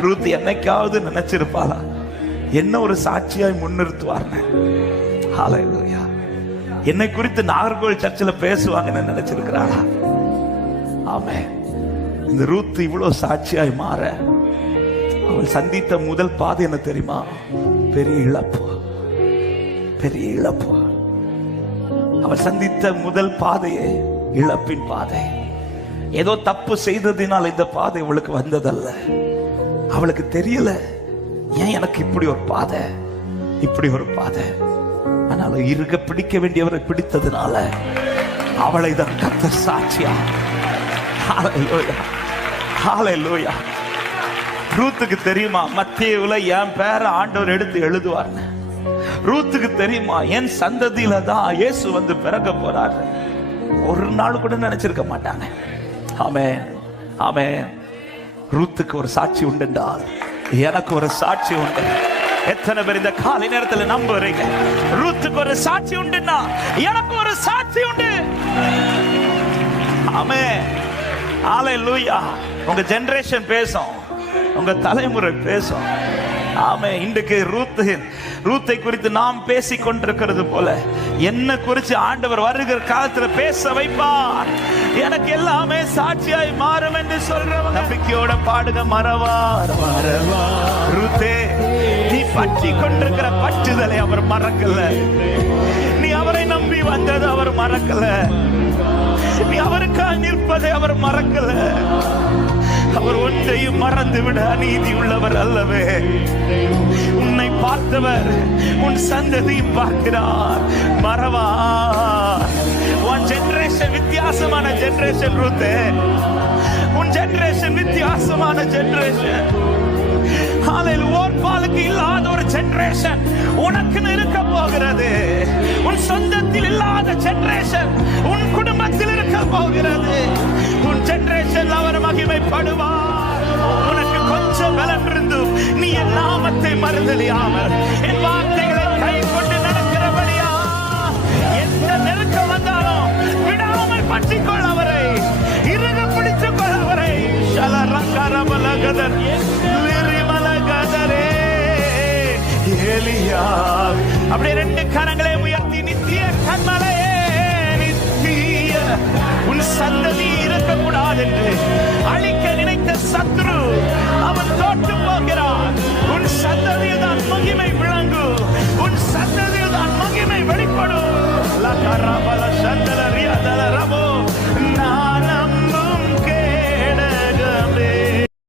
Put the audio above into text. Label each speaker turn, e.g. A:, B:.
A: Ruth என்னைக்காவது நினைச்சிருப்பாளா? என்ன ஒரு சாட்சியாய் முன்னிறுத்துவார்னு? ஹalleluya என்னை குறித்து நாகர்கோவில் சர்ச்சில் பேசுவாங்கன்னு நினைச்சிருக்கிறாளா? ஆமே இந்த ரூத் இவ்வளவு சாட்சியாய் மாற அவள் சந்தித்த முதல் பாதை என்ன தெரியுமா? பெரிய இழப்பு. பெரிய இழப்பு. அவள் சந்தித்த முதல் பாதையே இழப்பின் பாதை. ஏதோ தப்பு செய்ததினால் இந்த பாதை இவளுக்கு வந்ததல்ல. அவளுக்கு தெரியல ஏன் எனக்கு இப்படி ஒரு பாதை? இப்படி ஒரு பாதை. ஆனாலும் இருக பிடிக்க வேண்டியவரை பிடித்ததுனால அவளை தான் கத்த சாட்சியா. ஹalleluya ரூத்துக்கு தெரியுமா? மத்தியவுல என் பேரை ஆண்டவர் எடுத்து எழுதுவார் ரூத்துக்கு தெரியுமா? என் சந்ததியில தான் இயேசு வந்து பிறக்க போறாரு. ஒரு நாள் கூட நினைச்சிருக்க மாட்டாங்க ஆமே ஆமே ரூத்துக்கு ஒரு சாட்சி உண்டுண்டால். எனக்கு ஒரு சாட்சி உண்டு. எத்தனை பேர் இந்த காலை நேரத்தில் நம்புறீங்க? ரூத்துக்கு ஒரு சாட்சி உண்டுன்னா எனக்கு ஒரு சாட்சி உண்டு. ஆமே ஆலை லூயா உங்க ஜெனரேஷன் பேசும். உங்க தலைமுறை பேசும். ஆமே இன்றைக்கு ரூத்து ரூத்தை குறித்து நாம் பேசிக் கொண்டிருக்கிறது போல. என்ன குறித்து ஆண்டவர் வருகிற காலத்துல பேச வைப்பார். எனக்கு எல்லாமே சாட்சியாய் மாறும் என்று சொல்றவங்க. நம்பிக்கையோட பாடுங்க மறவார் மறவார் ரூத்தே நீ பற்றி கொண்டிருக்கிற பற்றுதலை அவர் மறக்கல. நீ அவரை நம்பி வந்தது அவர் மறக்கல. நீ அவருக்காக நிற்பதை அவர் மறக்கல. அவர் ஒன்றையும் மறந்து விட அநீதி உள்ளவர் அல்லவே. உன்னை பார்த்தவர் உன் சந்ததியும் பார்க்கிறார். மறவா. உன் ஜெனரேஷன் வித்தியாசமான ஜெனரேஷன் ரூத்தே. உன் ஜெனரேஷன் வித்தியாசமான ஜெனரேஷன் ஹalleluya ஓர்பாலுக்கு இல்லாத ஒரு ஜெனரேஷன் உனக்குன்னு இருக்க போகிறது. உன் சொந்தத்தில் இல்லாத ஜெனரேஷன் உன் குடும்பத்தில் இருக்க போகிறது. ஜென்ரேஷன் அவர் மகிமைப்படுவார். உனக்கு கொஞ்சம் பலன் இருந்தும் நீ என் நாமத்தை மறந்தலியாமல் என் வார்த்தைகளை கை கொண்டு நடக்கிறபடியா எந்த நெருக்கம் வந்தாலும் விடாமல் பற்றிக்கொள் அவரை இறுக பிடித்துக் கொள் அவரை. ஷலரங்கரபலகதர் விரிமலகதரே ஏலியா அப்படியே ரெண்டு கரங்களை உயர்த்தி நித்திய சந்ததியில் தான் மகிமை விளங்கும் உன் சந்ததியில் தான் மகிமை வெளிப்படும். லகரபல சந்ததி